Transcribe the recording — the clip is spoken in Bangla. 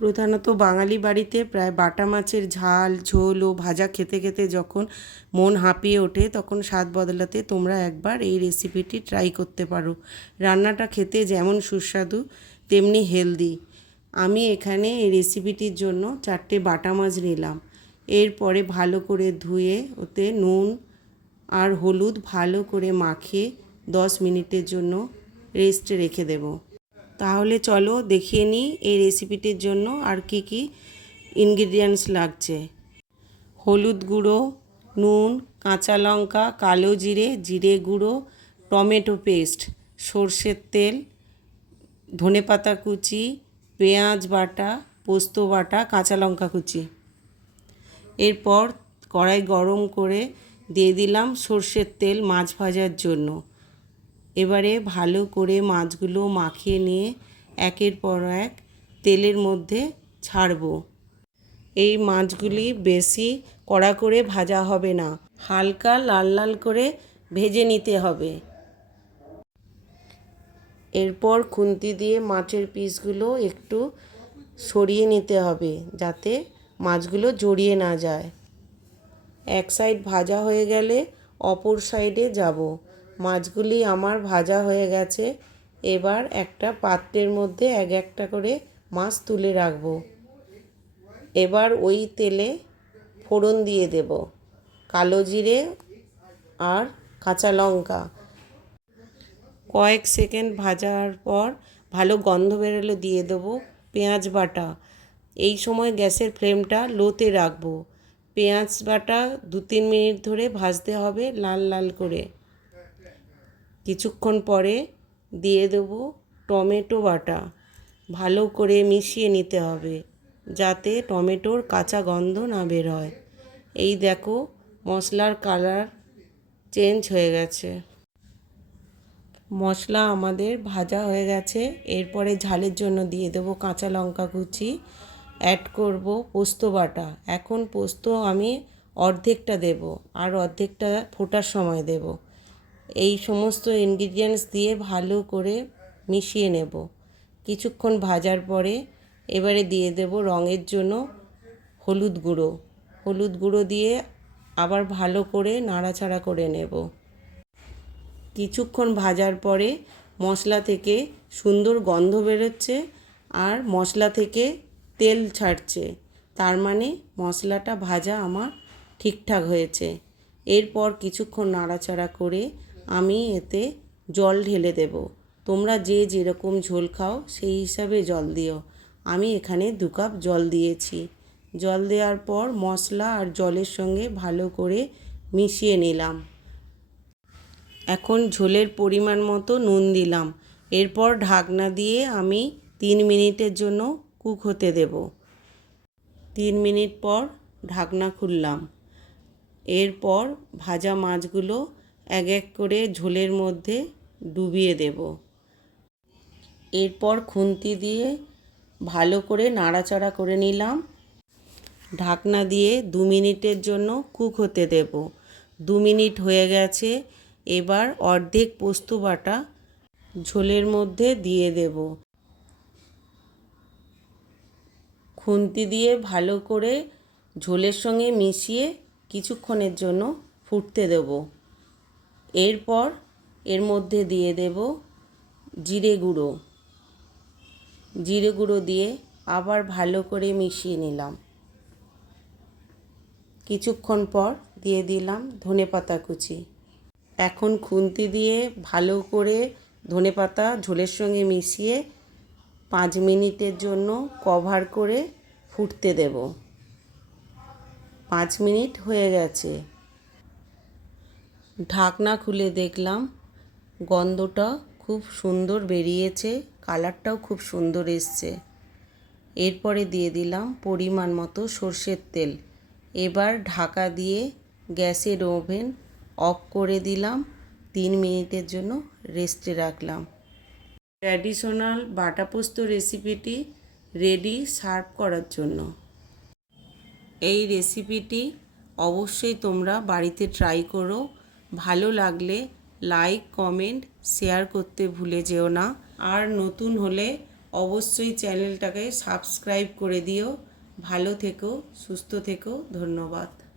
প্রধানত বাঙালি বাড়িতে প্রায় বাটা মাছের ঝাল ঝোল ও ভাজা খেতে খেতে যখন মন হাঁপিয়ে ওঠে তখন স্বাদ বদলাতে তোমরা একবার এই রেসিপিটি ট্রাই করতে পারো। রান্নাটা খেতে যেমন সুস্বাদু তেমনি হেলদি। আমি এখানে এই রেসিপিটির জন্য 4টে বাটা মাছ নিলাম। এরপরে ভালো করে ধুয়ে ওতে নুন আর হলুদ ভালো করে মাখিয়ে 10 মিনিটের জন্য রেস্টে রেখে দেবো। তাহলে চলো দেখিয়ে নিই এই রেসিপিটির জন্য আর কি কি ইনগ্রিডিয়েন্টস লাগছে। হলুদ গুঁড়ো, নুন, কাঁচা লঙ্কা, কালো জিরে, জিরে গুঁড়ো, টমেটো পেস্ট, সর্ষের তেল, ধনেপাতা কুচি, পেঁয়াজ বাটা, পোস্ত বাটা, কাঁচা লঙ্কা কুচি। এরপর কড়াই গরম করে দিয়ে দিলাম সর্ষের তেল মাছ ভাজার জন্য। এবারে ভালো করে মাছগুলো মাখিয়ে নিয়ে একের পর এক তেলের মধ্যে ছাড়ব। এই মাছগুলি বেশি কড়া করে ভাজা হবে না, হালকা লাল লাল করে ভেজে নিতে হবে। এরপর খুন্তি দিয়ে মাছের পিসগুলো একটু সরিয়ে নিতে হবে যাতে মাছগুলো জড়িয়ে না যায়। এক সাইড ভাজা হয়ে গেলে অপর সাইডে যাব। মাছগুলি আমার ভাজা হয়ে গেছে। এবার একটা পাত্রের মধ্যে এক একটা করে মাছ তুলে রাখব। এবার ওই তেলে ফোড়ন দিয়ে দেব কালো জিরে আর কাঁচা লঙ্কা। কয়েক সেকেন্ড ভাজার পর ভালো গন্ধ বেরোলে দিয়ে দেবো পেঁয়াজ বাটা। এই সময় গ্যাসের ফ্লেমটা লোতে রাখবো। পেঁয়াজ বাটা 2-3 মিনিট ধরে ভাজতে হবে লাল লাল করে। কিছুক্ষণ পরে দিয়ে দেবো টমেটো বাটা। ভালো করে মিশিয়ে নিতে হবে যাতে টমেটোর কাঁচা গন্ধ না বের হয়। এই দেখো মশলার কালার চেঞ্জ হয়ে গেছে। মশলা আমাদের ভাজা হয়ে গেছে। এরপরে ঝালের জন্য দিয়ে দেবো কাঁচা লঙ্কা কুচি, অ্যাড করব পোস্ত বাটা। এখন পোস্ত আমি অর্ধেকটা দেব আর অর্ধেকটা ফোটার সময় দেব। এই সমস্ত ইনগ্রিডিয়েন্টস দিয়ে ভালো করে মিশিয়ে নেব। কিছুক্ষণ ভাজার পরে এবারে দিয়ে দেব রঙের জন্য হলুদ গুঁড়ো। হলুদ গুঁড়ো দিয়ে আবার ভালো করে নাড়াচাড়া করে নেব। কিছুক্ষণ ভাজার পরে মশলা থেকে সুন্দর গন্ধ বেরোচ্ছে আর মশলা থেকে তেল ছাড়ছে, তার মানে মশলাটা ভাজা আমার ঠিকঠাক হয়েছে। এরপর কিছুক্ষণ নাড়াচাড়া করে আমি এতে জল ঢেলে দেব। তোমরা যে যেরকম ঝোল খাও সেই হিসাবে জল দিও। আমি এখানে 2 কাপ জল দিয়েছি। জল দেওয়ার পর মশলা আর জলের সঙ্গে ভালো করে মিশিয়ে নিলাম। এখন ঝোলের পরিমাণ মতো নুন দিলাম। এরপর ঢাকনা দিয়ে আমি 3 মিনিটের জন্য কুক হতে দেব। 3 মিনিট পর ঢাকনা খুললাম। এরপর ভাজা মাছগুলো এক এক করে ঝোলের মধ্যে ডুবিয়ে দেব। এরপর খুন্তি দিয়ে ভালো করে নাড়াচাড়া করে নিলাম। ঢাকনা দিয়ে 2 মিনিটের জন্য কুক হতে দেব। 2 মিনিট হয়ে গেছে। এবার অর্ধেক পোস্ত বাটা ঝোলের মধ্যে দিয়ে দেব। খুন্তি দিয়ে ভালো করে ঝোলের সঙ্গে মিশিয়ে কিছুক্ষণের জন্য ফুটতে দেব। এরপর এর মধ্যে দিয়ে দেব জিরে গুঁড়ো। জিরে গুঁড়ো দিয়ে আবার ভালো করে মিশিয়ে নিলাম। কিছুক্ষণ পর দিয়ে দিলাম ধনেপাতা কুচি। এখন খুন্তি দিয়ে ভালো করে ধনেপাতা ঝোলের সঙ্গে মিশিয়ে 5 মিনিটের জন্য কভার করে ফুটতে দেব। 5 মিনিট হয়ে গেছে। ঢাকনা খুলে দেখলাম গন্ধটা খুব সুন্দর বেরিয়েছে, কালারটাও খুব সুন্দর এসছে। এরপরে দিয়ে দিলাম পরিমাণ মতো সর্ষের তেল। এবার ঢাকা দিয়ে গ্যাসের ওভেন অফ করে দিলাম। 3 মিনিটের জন্য রেস্টে রাখলাম। ট্র্যাডিশনাল বাটা পোস্ত রেসিপিটি রেডি সার্ভ করার জন্য। এই রেসিপিটি অবশ্যই তোমরা বাড়িতে ট্রাই করো। ভালো লাগলে লাইক, কমেন্ট, শেয়ার করতে ভুলে যেও না। আর নতুন হলে অবশ্যই চ্যানেলটাকে সাবস্ক্রাইব করে দিও। ভালো থেকো, সুস্থ থেকো, ধন্যবাদ।